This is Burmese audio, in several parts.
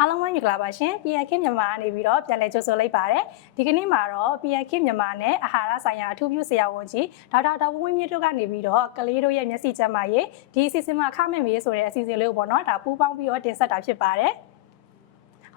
အားလုံးပဲမင်္ဂလာပါရှင် PNK မြန်မာကနေပြီးတော့ပြန်လည်ကြိုဆိုလိုက်ပါတယ်ဒီကနေ့မှာတော့ PNK မြန်မာနဲ့အာဟာရဆိုင်ရာအထူးပြုဆရာဝန်ကြီးဒေါက်တာဒေါ်ဝင်းဝင်းမြင့်တို့ကနေပြီးတော့ကလေးတို့ရဲ့မျက်စိကျန်းမာရေးဒီအစီအစဉ်မှာအခမဲ့မေးဆိုတဲ့အစီအစဉ်လေးကိုပေါ့နော်ဒါပူးပေါင်းပြီးတော့တင်ဆက်တာဖြစ်ပါတယ်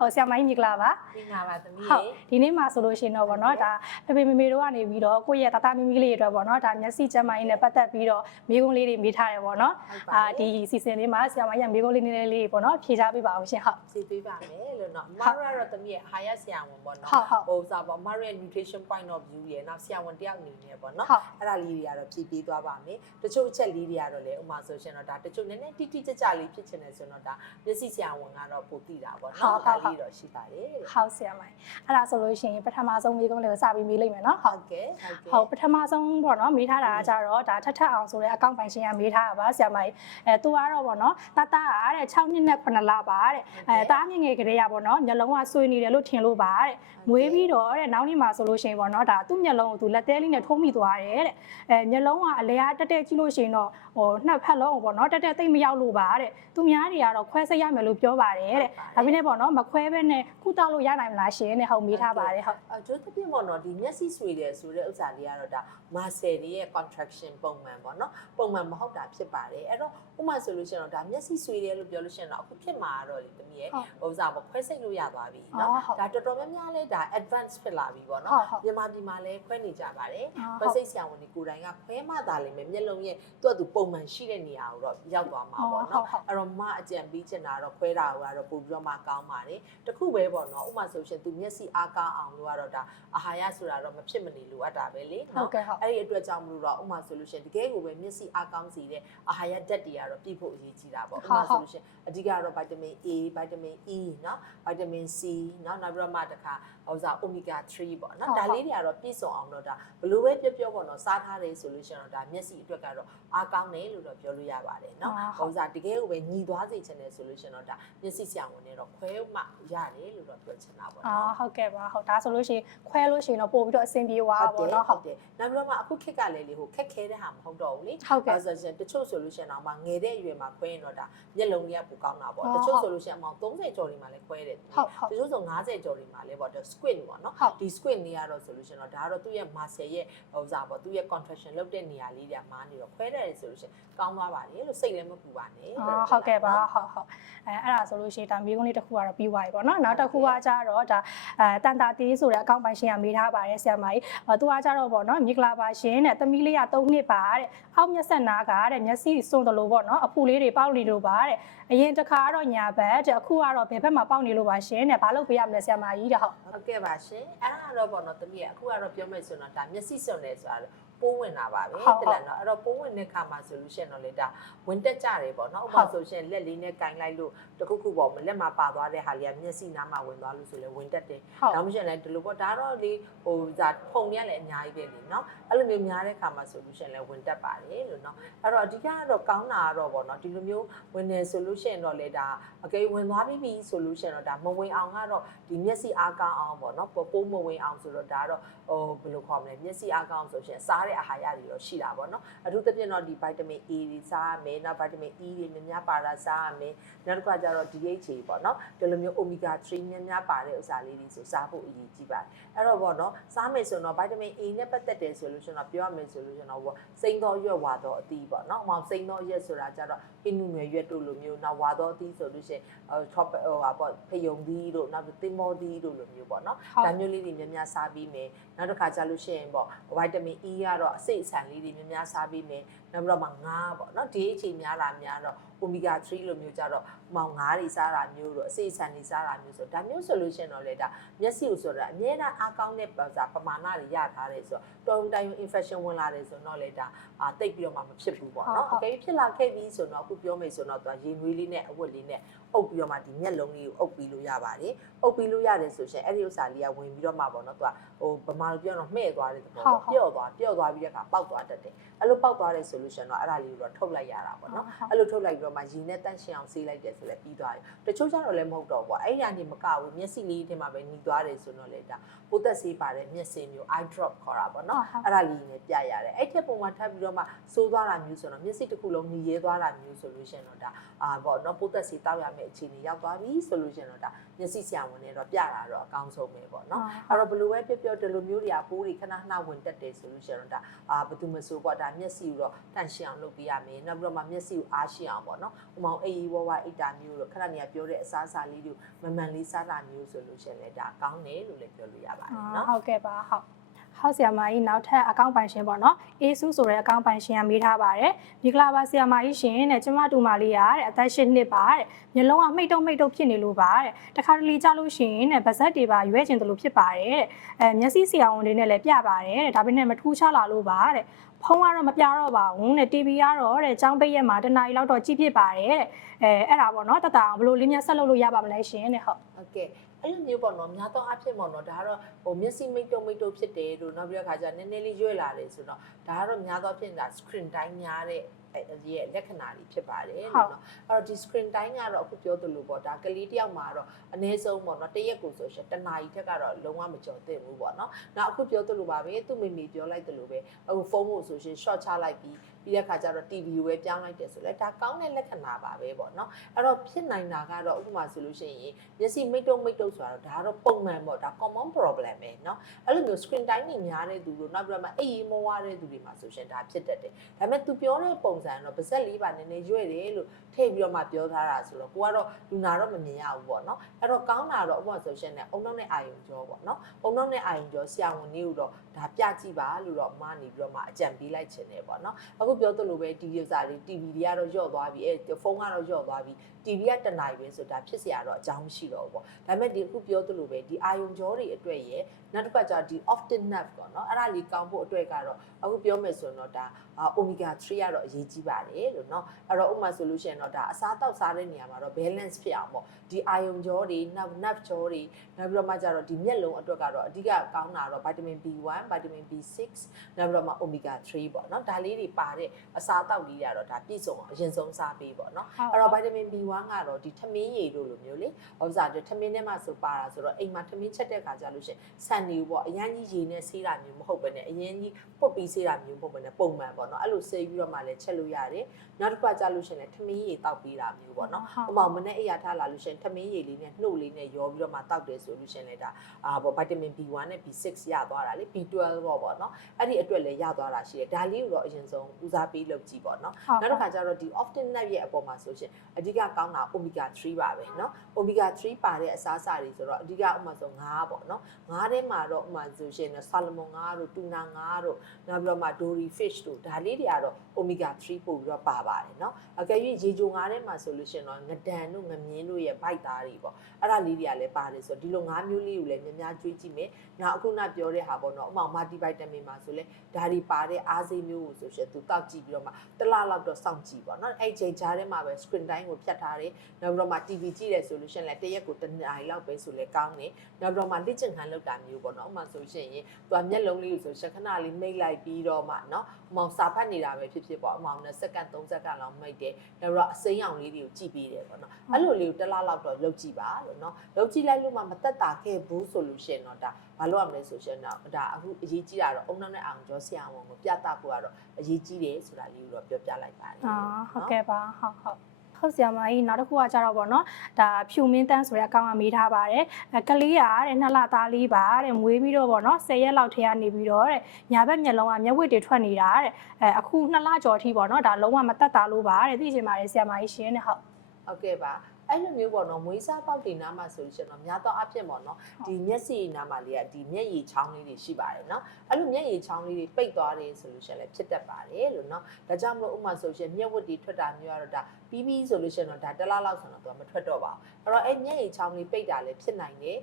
ဟုတ်ဆရာမကြီးမင်္ဂလာပါပင်လာပါသမီးဟုတ်ရေဒီနေ့မှာဆိုလို့ရှိရင်တော့ဗောနော်ဒါဖေဖေမေမေတို့ကနေပြီးတော့ကိုယ့်ရဲ့တသားမီမီလေးတွေအတွက်ဗောနော်ဒါမျက်စိကျန်းမာရေးနဲ့ပတ်သက်ပြီးတော့မိကုံးလေးတွေမိထားတယ်ဗောနော်ဟုတ်ပါအာဒီဒီစီစဉ်လေးမှာဆရာမကြီးကမိကုံးလေးနည်းနည်းလေးဗောနော်ဖြေချပေးပါအောင်ရှင်ဟုတ်စီပေးပါမယ်လို့နော်မရတော့သမီးရဲ့ဟာရဆရာဝန်ပေါ့နော်ဟုတ်ဟုတ်ဟိုစားပေါ့မရရဲ့ nutrition point of view ရဲ့နောက်ဆရာဝန်တယောက်အနေနဲ့ပေါ့နော်ဟုတ်အဲ့ဒါလေးတွေကတော့ဖြည့်ပေးသွားပါမယ်တချို့အချက်လေးတွေကတော့လေဥမာဆိုရှင်တော့ဒါတချို့နည်းနည်းတိတိကျကျလေးဖြစ်ချင်တယ်ဆိုတော့ဒါမျက်စိဆရာဝန်ကတော့ပိုသိတာပေါ့နော်ဒါလေးတော့ရှိပါတယ်တဲ့ဟုတ်ဆရာမကြီးအဲ့ဒါဆိုလို့ရှိရင်ပထမဆုံးမိကုံးလေးကိုစပြီးမေးလိုက်မယ်နော်ဟုဟုတ်တ်ကဲ့ဟုတ်ကဲ့ဟုတ်ပထမဆုံးပေါ့နော်မေးထားတာကကြတော့ဒါထက်ထက်အောင်ဆိုတဲ့အကောင့်ပိုင်ရှင်ကမေးထားတာပါဆရာမကြီးအဲသူကတော့ပေါ့နော်တတကတဲ့6နှစ်နဲ့9လပါတဲ့အဲတားငယ်ငယ်ကလေးရပေါ့နော်မျက်လုံးကဆွေးနေတယ်လို့ထင်လို့ပါတဲ့မွေးပြီးတော့တဲ့နောက်နေ့မှာဆိုလို့ရှိရင်ပေါ့နော်ဒါသူ့မျက်လုံးကိုသူလက်သေးလေးနဲ့ထိုးမိသွားတယ်တဲ့အဲမျက်လုံးကအလဲအားတက်တက်ကြည့်လို့ရှိရင်တော့ဟိုနှစ်ဖက်လုံးကိုပေါ့နော်တက်တက်သိမ့်မရောက်လို့ပါတဲ့သူများတွေကတော့ခွဲစိတ်ရမယ်လို့ပြောပါတယ်တဲ့ဒါပေမဲ့ပေါ့နော်မခွဲဘဲနဲ့ကုသလို့ရနိုင်မလားရှင်တဲ့ဟုတ်မေးထားပါတယ်ဟုတ်အကျိုးသဖြင့်ပေါ့နော်ဒီမျက်စိဆွေတယ်ဆိုတဲ့ဥစ္စာလေးကတော့ဒါ muscle တွေရဲ့ contraction ပုံမှန်ပေါ့နော်ပုံမှန်မဟုတ်တာဖြစ်ပါတယ်အဲ့တော့ဥပမာဆိုလို့ရှိရင်တော့ဒါမျက်စိဆွေတယ်လို့ပြောလို့ရှိရင်တော့အခုဖြစ်မှာတော့လေတမီးရဲ့ဟုတ်ဥစ္စာပေါ့ခွဲစိတ်လို့ရသွားပြီအော်နော်ဟုတ်ဒါတော်တော်များများလဲဒါ advance ဖြစ်လာပြီပေါ့ဟုနော်တ်ဟုတ်မြန်မာပြည်မှာလဲခွဲနေကြပါတယ်အော်ခွဲစိတ်ဆရာဝန်တွေကိုယ်တိုင်ကခွဲမှသာလိမ့်မယ်မျက်လုံးရဲ့သူ့အတူပုံမှန်ရှိတဲ့နေရာကိုတော့ရောက်သွားမှာပေါ့ဟုတ်နော်ဟုတ်အဲ့တော့မအကြံပေးချင်တာတော့ခွဲတာကတော့ပို့ပြီးတော့မှကောင်းပါတယ်တခုပဲပေါ့နော်ဥပမာဆိုရှင်သူမျက်စိအားကောင်းအောင်လို့ကတော့ဒါအာဟာရဆိုတာတော့မဖြစ်မနေလိုအပ်တာပဲလေဟုတ်နော်ကဲ့ဟုတ်အဲ့ဒီအတွက်ကြောင့်မလို့တော့ဥပမာဆိုလို့ရှင်တကယ်ကိုပဲမျက်စိအားကောင်းစီတဲ့အာဟာရဓာတ်တွေကတော့ပြည့်ဖို့အရေးကြီးတာပေါ့ဥပမာဆိုလို့ရှင်အဓိကတော့ဗိုက်တာမင် A ဗိုက်တာမင် E နော်ဗိုက်တာမင် C နော်နောက်ပြီးတော့မှတခါ ဟောစား omega 3ပေါ့နော်ဒါလေးတွေကတော့ပြည့်စုံအောင်တော့ဒါဘလို့ပဲပြောပြောပေါ့နော်စားထားတယ်ဆိုလို့ရှိရင်တော့ဒါမျက်စိအတွက်ကတော့အားကောင်းတယ်လို့တော့ပြောလို့ရပါတယ်နော်ဟောစားတကယ်ကိုပဲညီသွားစေချင်တယ်ဆိုလို့ရှိရင်တော့ဒါမျက်စိဆရာဝန်နဲ့တော့ခွဲမှရတယ်လို့တော့ပြောချင်တာပေါ့နော်အော်ဟုတ်ကဲ့ပါဟုတ်ဒါဆိုလို့ရှိရင်ခွဲလို့ရှိရင်တော့ပို့ပြီးတော့အဆင်ပြေသွားပါပေါ့နော်ဟုတ်တယ်နောက်ပြီးတော့မှအခုခေတ်ကလည်းလေဟိုခက်ခဲတဲ့ဟာမဟုတ်တော့ဘူးလေဟုတ်ကဲ့ဆိုရှင်တချို့ဆိုလို့ရှိရင်တော့မှငယ်တဲ့အရွယ်မှာခွဲရင်တော့ဒါမျက်လုံးတွေကပိုကောင်းတာပေါ့တချို့ဆိုလို့ရှိရင်အမောင်30ကျော်တွေမှာလည်းခွဲတယ်တချို့ဆို50ကျော်တွေမှာလည်းပေါ့ squid ပေါ့နော်ဒီ squid နေရတော့ဆိုလို့ရှင်တော့ဒါကတော့သူ့ရဲ့ muscle ရဲ့ဟိုစားပေါ့သူ့ရဲ့ contraction လုပ်တဲ့နေရာလေးတွေကမားနေတော့ခွဲတယ်ဆိုလို့ရှင်ကောင်းသွားပါလေလို့စိတ်လည်းမပူပါနဲ့ဟုတ်ကဲ့ပါဟုတ်ဟုတ်အဲအဲ့ဒါဆိုလို့ရှင်ဒါမျိုးကုန်းလေးတစ်ခုကတော့ပြီးသွားပြီပေါ့နော်နောက်တစ်ခုကကြတော့ဒါအဲတန်တာတေးဆိုတဲ့အကောင့်ပိုင်ရှင်ကမေးထားပါတယ်ဆရာမကြီးသူကကြတော့ပေါ့နော်မြေကလာပါရှင်တဲ့တမီးလေးက3နှစ်ပါတဲ့အောက်မျက်စက်နာကတဲ့မျက်စိစွန့်တယ်လို့ပေါ့နော်အဖူလေးတွေပေါက်နေလို့ပါတဲ့ အရင်တစ်ခါကတော့ညာဘက်တဲ့အခုကတော့ဘယ်ဘက်မှာပေါက်နေလို့ပါရှင်တဲ့ဘာလို့ပေးရမလဲဆရာမကြီးတဲ့ဟုတ်ဟုတ်ကဲ့ပါရှင်အဲ့ဒါကတော့ပေါ့နော်တမီးကအခုကတော့ပြောမယ်ဆိုတော့ဒါမျက်စိစွန်တယ်ဆိုတာ ပိုးဝင်တာပါပဲဟုတ်ဟုတ်တလက်နော်အဲ့တော့ပိုးဝင်တဲ့ခါမှာဆိုလို့ရှိရင်တော့လေဒါဝင်တက်ကြတယ်ပေါ့နော်ဥပဟုမာတ်ဆိုရှင်လက်လေးနဲ့ကင်လိုက်လို့တခုခုပေါ့မလက်မှာပါသွားတဲ့ဟာလေးကမျက်စိနားမှာဝင်သွားလို့ဆိုလေဝင်တက်တယ်ဟုတ်နောက်မရှိရင်လည်းဒီလိုပေါ့ဒါတော့လေဟိုဇာဖုံရလည်းအများကြီးပဲလေနော်အဲ့လိုမျိုးများတဲ့ခါမှာဆိုလို့ရှိရင်လည်းဝင်တက်ပါတယ်လို့နော်အဲ့တော့အဓိကကတော့ကောင်းတာကတော့ပေါ့နော်ဒီလိုမျိုးဝင်နေဆိုလို့ရှိရင်တော့လေဒါအကယ်ဝင်သွားပြီပြီဆိုလို့ရှိရင်တော့ဒါမဝင်အောင်ကတော့ဒီမျက်စိအားကောင်းအောင်ပေါ့နော်ပိုးမဝင်အောင်ဆိုတော့ဒါတော့ဟိုဘယ်လိုခေါ်မလဲမျက်စိအားကောင်းဆိုရှင်စားတဲ့အာဟာရတွေတော့ရှိတာပေါ့နော်အထူးသဖြင့်တော့ဒီဗိုက်တာမင် A တွေစားရမယ်နောက်ဗိုက်တာမင် E တွေများများပါတာစားရမယ်နောက်တစ်ခါကျတော့ DHA ပေါ့နော်ဒီလိုမျိုး omega 3များများပါတဲ့ဥစ္စာလေးတွေဆိုစားဖို့အရေးကြီးပါတယ်အဲ့တော့ပေါ့နော်စားမယ်ဆိုတော့ဗိုက်တာမင် A နဲ့ပတ်သက်တယ်ဆိုလို့ရှိရင်တော့ပြောရမယ်ဆိုလို့ရှိရင်တော့ပေါ့စိမ့်သောရွက်ဝါသောအသီးပေါ့နော်။အမောင်စိမ့်သောရွက်ဆိုတာကျတော့ဟင်းနုငယ်ရွက်တို့လိုမျိုးနောက်ဝါသောအသီးဆိုလို့ရှိရင်ဟို top ဟိုဟာပေါ့ဖယုံသီးတို့နောက်သင်္ဘောသီးတို့လိုမျိုးပေါ့နော်။ဟုတ်ဒါမျိုးလေးတွေများများစားပြီးမယ်နောက်တစ်ခါကျလို့ရှိရင်ပေါ့ဗိုက်တာမင် E ကတော့အစိတ်အဆန်လေးတွေများများစားပြီးမယ် နောက်ပြီးတော့မှငါးပေါ့နော် DHA များလာများတော့ omega 3လိုမျိုးကြတော့မောင်ငါးတွေစားတာမျိုးတို့အစိတ်အဆန်တွေစားတာမျိုးဆိုဒါမျိုးဆိုလို့ရှိရင်တော့လေဒါမျက်စိကိုဆိုတာအများအားအားကောင်းတဲ့ပစာပမာဏတွေရထားတယ်ဆိုတော့တော်တိုင် infection ဝင်လာတယ်ဆိုတော့လေဒါအာတိတ်ပြီးတော့မှမဖြစ်ဘူးပေါ့နော်ဟုတ်အကယ်ဖြစ်လာခဲ့ပြီဆိုတော့အခုပြောမယ်ဆိုတော့သူကရေနွေးလေးနဲ့အဝတ်လေးနဲ့အုပ်ပြီးတော့မှဒီမျက်လုံးလေးကိုအုပ်ပြီးလို့ရပါတယ်အုပ်ပြီးလို့ရတယ်ဆိုရှင်အဲ့ဒီဥစ္စာလေးကဝင်ပြီးတော့မှပေါ့နော်သူကဟိုဗမာလိုပြောတော့မှဲ့သွားတဲ့သဘောဟုတ်ပေါ့ပျော့သွားပျော့သွားပြီးတဲ့အခါပေါက်သွားတတ်တယ်အဲ့လိုပေါက်သွားတဲ့ဆိုလို့ရှင်တော့အဲ့ဒါလေးကိုတော့ထုတ်လိုက်ရတာပေါ့နော်အဲ့လိုထုတ်လိုက်ပြီးတော့မှရေနဲ့တန့်ရှင်းအောင်ဆေးလိုက်တယ်ဆိုလဲပြီးသွားပြီတချို့ကျတော့လည်းမဟုတ်တော့ဘူးအဲ့ဒီကနေမကဘူးမျက်စိလေးထဲမှာပဲหนีသွားတယ်ဆိုတော့လေဒါပိုသက်ဆေးပါတယ်မျက်စင်မျိုး eye drop ခေါ်တာပေါ့နော်အဲ့ဒါလေးနဲ့ပြရတယ်အဲ့ထက်ပုံမှန်ထပ်ပြီးတော့မှစိုးသွားတာမျိုးဆိုတော့မျက်စိတစ်ခုလုံးမြည်ရဲသွားတာမျိုးဆိုလို့ရှိရင်တော့ဒါအာပေါ့နော်ပိုးသက်စီတောက်ရမယ့်အခြေအနေရောက်သွားပြီဆိုလို့ရှိရင်တော့ဒါမျက်စိဆရာဝန်နဲ့တော့ပြတာတော့အကောင်းဆုံးပဲပေါ့နော်အဲ့တော့ဘယ်လိုပဲပြောပြောဒီလိုမျိုးတွေကပိုးတွေခဏခဏဝင်တက်တယ်ဆိုလို့ရှိရင်တော့ဒါအာဘယ်သူမဆိုပေါ့ဒါမျက်စိကိုတော့တန့်ရှင်းအောင်လုပ်ပေးရမယ်နောက်ပြီးတော့မှမျက်စိကိုအားရှင်းအောင်ပေါ့နော်ဥမောင်အေးအေးဝါးဝါအိတ်တာမျိုးတို့ခဏနေရပြောတဲ့အစားအစာလေးတွေမမှန်လေးစားတာမျိုးဆိုလို့ရှိရင်လည်းဒါကောင်းတယ်လို့လည်းပြောလို့ရပါတယ်နော်ဟုတ်ကဲ့ပါဟုတ် ဟောက်ဆီယာမကြီးနောက်ထပ်အကောင့်ပိုင်ရှင်ပေါ့နော်အေးစုဆိုတဲ့အကောင့်ပိုင်ရှင်ကမေးထားပါတယ်ဒီကလာပါဆီယာမကြီးရှင်တဲ့ကျမတူမလေးရတဲ့အသက်၈နှစ်ပါတဲ့မျိုးလုံးကမိတ်တုံမိတ်တုံဖြစ်နေလို့ပါတဲ့တခါတလေကြာလို့ရှိရင်တဲ့ဗဇက်တွေပါရွဲကျင်တယ်လို့ဖြစ်ပါတယ်တဲ့အဲမျက်စိဆီယာဝန်တွေနဲ့လည်းပြပါတယ်တဲ့ဒါပေမဲ့မထူးခြားလာလို့ပါတဲ့ဖုန်းကတော့မပြတော့ပါဘူးတဲ့ TV ကတော့တဲ့ចောင်းပိတ်ရက်မှာတနားရီလောက်တော့ကြည့်ဖြစ်ပါတယ်တဲ့အဲအဲ့ဒါပေါ့နော်တတအောင်ဘယ်လိုလေးများဆက်လုပ်လို့ရပါမလဲရှင်တဲ့ဟုတ် โอเค အဲ့လိုမျိုးပေါ့နော်များသောအားဖြင့်ပေါ့နော်ဒါကတော့ဟိုမျက်စိမိတ်တုံမိတ်တုံဖြစ်တယ်လို့နောက်ပြီးတော့ခါကျနည်းနည်းလေးရွေ့လာတယ်ဆိုတော့ဒါကတော့များသောအားဖြင့်ဒါ screen time များတဲ့အဲ့ဒီရဲ့လက္ခဏာတွေဖြစ်ပါတယ်လို့နော်အဲ့တော့ဒီ screen time ကတော့အခုပြောသလိုပေါ့ဒါကလေးတယောက်မှာတော့အနည်းဆုံးပေါ့နော်တစ်ရက်ကိုဆိုရှင်တစ်နာရီထက်ကတော့လုံးဝမကျော်သင့်ဘူးပေါ့နော်နောက်အခုပြောသလိုပါပဲသူ့မိမိပြောလိုက်သလိုပဲအခုဖုန်းကိုဆိုရှင် short ချလိုက်ပြီး ပြီးတဲ့ခါကျတော့ TV ကိုပဲပြောင်းလိုက်တယ်ဆိုလဲဒါကောင်းတဲ့လက္ခဏာပါပဲပေါ့နော်အဲ့တော့ဖြစ်နိုင်တာကတော့ဥပမာဆိုလို့ရှိရင်မျက်စိမိတ်တုံမိတ်တုံဆိုတော့ဒါကတော့ပုံမှန်ပေါ့ဒါ common problem ပဲเนาะအဲ့လိုမျိုး screen time တွေများတဲ့သူတို့နောက်ပြီးတော့မှအိပ်ရေးမဝါတဲ့သူတွေမှာဆိုရှင်ဒါဖြစ်တတ်တယ်ဒါပေမဲ့ तू ပြောတဲ့ပုံစံတော့ပါဇက်လေးပါနည်းနည်းရွေ့တယ်လို့ထည့်ပြီးတော့မှပြောထားတာဆိုတော့ကိုကတော့လူနာတော့မမြင်ရဘူးပေါ့เนาะအဲ့တော့ကောင်းတာတော့ဥပမာဆိုရှင်ねအုံနောက်နဲ့အာယုံကြောပေါ့เนาะအုံနောက်နဲ့အာယုံကြောဆရာဝန်ကြီးတို့တော့ဒါပြကြည့်ပါလို့တော့မနေပြီးတော့မှအကြံပေးလိုက်ခြင်းတယ်ပေါ့เนาะအခု ုပြောသလိုပဲ TV စာတွေ TV တွေကတော့ညော့သွားပြီအဲဖုန်းကတော့ညော့သွားပြီ TV ကတနိုင်ပဲဆိုဒါဖြစ်เสียတော့အကြောင်းမရှိတော့ဘူးပေါ့ဒါပေမဲ့ဒီအခုပြောသလိုပဲဒီအာယုံကြောတွေအတွက်ရဲ့နောက်တစ်ခါကျဒီ often nerve ပေါ့နော်အဲ့ဒါလေးကောင်းဖို့အတွက်ကတော့အခုပြောမယ်ဆိုရင်တော့ဒါ omega 3ကတော့အရေးကြီးပါတယ်လို့เนาะအဲ့တော့ဥပမာဆိုလို့ရှိရင်တော့ဒါအစားတောက်စားတဲ့နေရာမှာတော့ balance ဖြစ်အောင်ပေါ့ဒီအာယုံကြောတွေနောက် nerve ကြောတွေနောက်ပြီးတော့မှကျတော့ဒီမျက်လုံးအတွက်ကတော့အဓိကကောင်းတာတော့ vitamin B1 vitamin B6 နောက်ပြီးတော့မှ omega 3ပေါ့နော်ဒါလေးတွေပါတဲ့အစားတောက်လေးတွေကတော့ဒါပြည့်စုံအောင်အရင်ဆုံးစားပေးပေါ့နော် အဲ့တော့ vitamin B1 ကတော့ဒီထမင်းရည်တို့လိုမျိုးလေဟောစားတယ်ထမင်းထဲမှာဆိုပါတာဆိုတော့အိမ်မှာထမင်းချက်တဲ့ခါကျလို့ရှိရင်ဆန်နေပေါ့အရင်ကြီးရည်နဲ့ဆေးတာမျိုးမဟုတ်ဘဲနဲ့အရင်ကြီးပုတ်ပြီးဆေးတာမျိုးမဟုတ်ဘဲနဲ့ပုံမှန်ပေါ့နော်အဲ့လိုဆေးပြီးတော့မှလည်းချက်လို့ရတယ်နောက်တစ်ခါကျလို့ရှိရင်လည်းထမင်းရည်တောက်ပေးတာမျိုးပေါ့နော်ဥပမာမနေ့အရာထားလာလို့ရှိရင်ထမင်းရည်လေးနဲ့နှုတ်လေးနဲ့ရောပြီးတော့မှတောက်တယ်ဆိုလို့ရှိရင်လည်းဒါအာပေါ့ vitamin B1 နဲ့ B6 ရသွားတာလေ B12 ပေါ့ပေါ့နော်အဲ့ဒီအတွက်လည်းရသွားတာရှိတယ်ဒါလေးကိုတော့အရင်ဆုံးဦးစားပေးလုပ်ကြည့်ပေါ့နော်နောက်တစ်ခါကျတော့ဒီ often nut ရဲ့အပေါ်မှာဆိုရှင်အဓိကကောင်းတာ omega 3ပါပဲเนาะ omega 3ပါတဲ့အစားအစာတွေဆိုတော့အဓိကဥမာဆိုငါးပေါ့เนาะငါးထဲမှာတော့ဥမာဆိုရှင် salmon ငါးတို့ tuna ငါးတို့နောက်ပြီးတော့မှ dory fish တို့ဒါလေးတွေကတော့ omega 3ပို့ပြီးတော့ပါပါတယ်เนาะအကယ်၍ရေချိုငါးထဲမှာဆိုလို့ရှင်တော့ငဒန်တို့ငမြင်းတို့ရဲ့ bite သားတွေပေါ့အဲ့ဒါလေးတွေကလည်းပါတယ်ဆိုတော့ဒီလိုငါးမျိုးလေးကိုလည်းများများကျွေးကြည့်မယ်နောက်အခုနပြောတဲ့ဟာပေါ့เนาะဥမာ multivitamin မှာဆိုလဲဒါတွေပါတဲ့အားစိမျိုးကိုဆိုရှင်သူတောက်ကြည့်ပြီးတော့မှ တစ်လလောက်တော့စောင့်ကြည့်ပါတော့အဲ့ချိန်ကြားထဲမှာပဲ screen time ကိုဖြတ်ထားတယ်နောက်ပြီးတော့မှ TV ကြည့်တယ်ဆိုလို့ရှိရင်လည်းတစ်ရက်ကိုတစ်နာရီလောက်ပဲဆိုလဲကောင်းတယ်နောက်ပြီးတော့မှလက်ကျင်ခံလောက်တာမျိုးပေါ့နော်ဥပမာဆိုရှင်ရင်သူကမျက်လုံးလေးကိုဆိုရှခဏလေးမိတ်လိုက်ပြီးတော့မှเนาะဥမာစာဖတ်နေတာပဲဖြစ် ်ဖြစ်ဖြစ်ပေါ့အမှောင်နဲ့စက္ကန့်30စက္ကန့်လောက်မိတ်တယ်နောက်တော့အစိမ်းရောင်လေးတွေကိုကြည့်ပေးတယ်ပေါ့နော်အဲ့လိုလေးကိုတစ်လလောက်တော့လုပ်ကြည့်ပါလို့နော်လုပ်ကြည့်လိုက်လို့မှမတက်တာခဲ့ဘူးဆိုလို့ရှိရင်တော့ဒါဘာလို့ရမလဲဆိုရှင်တော့ဒါအခုအရေးကြီးတာတော့အုံနောက်နဲ့အောင်ကျော်ဆရာဝန်ကိုပြသဖို့ကတော့အရေးကြီးတယ်ဆိုတာလေးကိုတော့ပြောပြလိုက်ပါတယ်ဟုတ်ကဲ့ပါဟုတ်ဟုတ် ဟုတ်ဆရာမကြီးနောက်တစ်ခုကကြတော့ဗောနော်ဒါဖြူမင်းတန်းဆိုတဲ့အကောင့်ကမေးထားပါတယ်အဲကလေးကတဲ့နှစ်လသားလေးပါတဲ့မွေးပြီးတော့ဗောနော်10ရက်လောက်ထဲကနေပြီးတော့တဲ့ညာဘက်မျက်လုံးကမျက်ဝတ်တွေထွက်နေတာတဲ့အဲအခုနှစ်လကျော်ထိဗောနော်ဒါလုံးဝမတက်တာလို့ပါတဲ့သိချင်ပါတယ်ဆရာမကြီးရှင်းတဲ့ဟုတ်ဟုတ်ကဲ့ပါ အဲ့လိုမျိုးပေါ့နော်မွေးစားပေါက်တင်နားမှာဆိုလို့ရှိရင်တော့များသောအားဖြင့်ပေါ့နော်ဒီမျက်စိနားမှာလေးကဒီမျက်ရည်ချောင်းလေးတွေရှိပါတယ်နော်အဲ့လိုမျက်ရည်ချောင်းလေးတွေပိတ်သွားတယ်ဆိုလို့ရှိရင်လည်းဖြစ်တတ်ပါတယ်လို့နော်ဒါကြောင့်မလို့ဥပမာဆိုရှင်မျက်ဝတ်တွေထွက်တာမျိုးကတော့ဒါပြီးပြီးဆိုလို့ရှိရင်တော့ဒါတစ်လားလောက်ဆိုတော့သူကမထွက်တော့ပါဘူးအဲ့တော့အဲ့မျက်ရည်ချောင်းလေးပိတ်တာလည်းဖြစ်နိုင်တယ်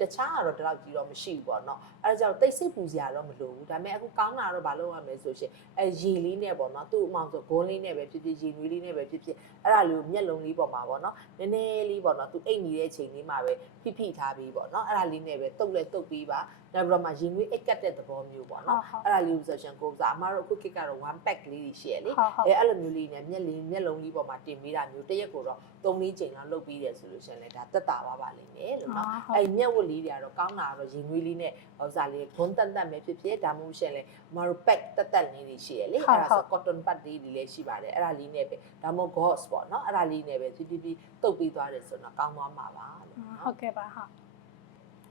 တခြားကတော့ဒီလောက်ကြီးတော့မရှိဘူးပေါ့နော်အဲ့ဒါကြောင့်တိတ်ဆိတ်ပူစရာတော့မလိုဘူးဒါပေမဲ့အခုကောင်းတာတော့ဘာလို့ရမလဲဆိုရှင်အဲရေလေးနဲ့ပေါ့နော်သူ့အမောင်ဆိုဂုံးလေးနဲ့ပဲဖြစ်ဖြစ်ရေနွေးလေးနဲ့ပဲဖြစ်ဖြစ်အဲ့ဒါလေးကိုမျက်လုံးလေးပေါ်မှာပေါ့နော်နည်းည်းနည်းလေးပေါ့နော်သူအိတ်နေတဲ့ချိန်လေးမှာပဲဖိဖိထားပြီးပေါ့နော်အဲ့ဒါလေးနဲ့ပဲတုတ်လဲတုတ်ပြီးပါ နောက်ပြီးတော့မှရင်သွေးအိတ်ကတ်တဲ့သဘောမျိုးပေါ့နော်ဟုတ်ဟုတ်အဲ့ဒါလေးကိုဆိုရှင်ကိုယ်စားအမတို့အခုခေတ်ကတော့ one pack လေးတွေရှိရလေဟုတ်ဟုတ်အဲအဲ့လိုမျိုးလေးနဲ့မျက်လေးမျက်လုံးလေးပေါ်မှာတင်ပေးတာမျိုးတစ်ရက်ကိုတော့၃လေးချိန်လောက်လုပ်ပြီးတယ်ဆိုလို့ရှင်လေဒါတက်တာပါပါလိမ့်မယ်လို့နော်ဟုတ်အဲ့မျက်ဝတ်လေးတွေကတော့ကောင်းတာကတော့ရင်သွေးလေးနဲ့ဥစားလေးဂွန်းတက်တက်ပဲဖြစ်ဖြစ်ဒါမှမဟုတ်ရှင်လေအမတို့ pack တက်တက်လေးတွေရှိရလေဟုတ်အဲ့ဒါဟုဆိုတ် cotton pad လေးတွေလည်းရှိပါတယ်အဲ့ဒါလေးနဲ့ပဲဒါမှမဟုတ် gauze ပေါ့နော်အဲ့ဒါလေးနဲ့ပဲဖြည်းဖြည်းဖြည်းတုပ်ပြီးသွားတယ်ဆိုတော့ကောင်းသွားမှာပါလို့နော်ဟုတ်ကဲ့ပါဟုတ်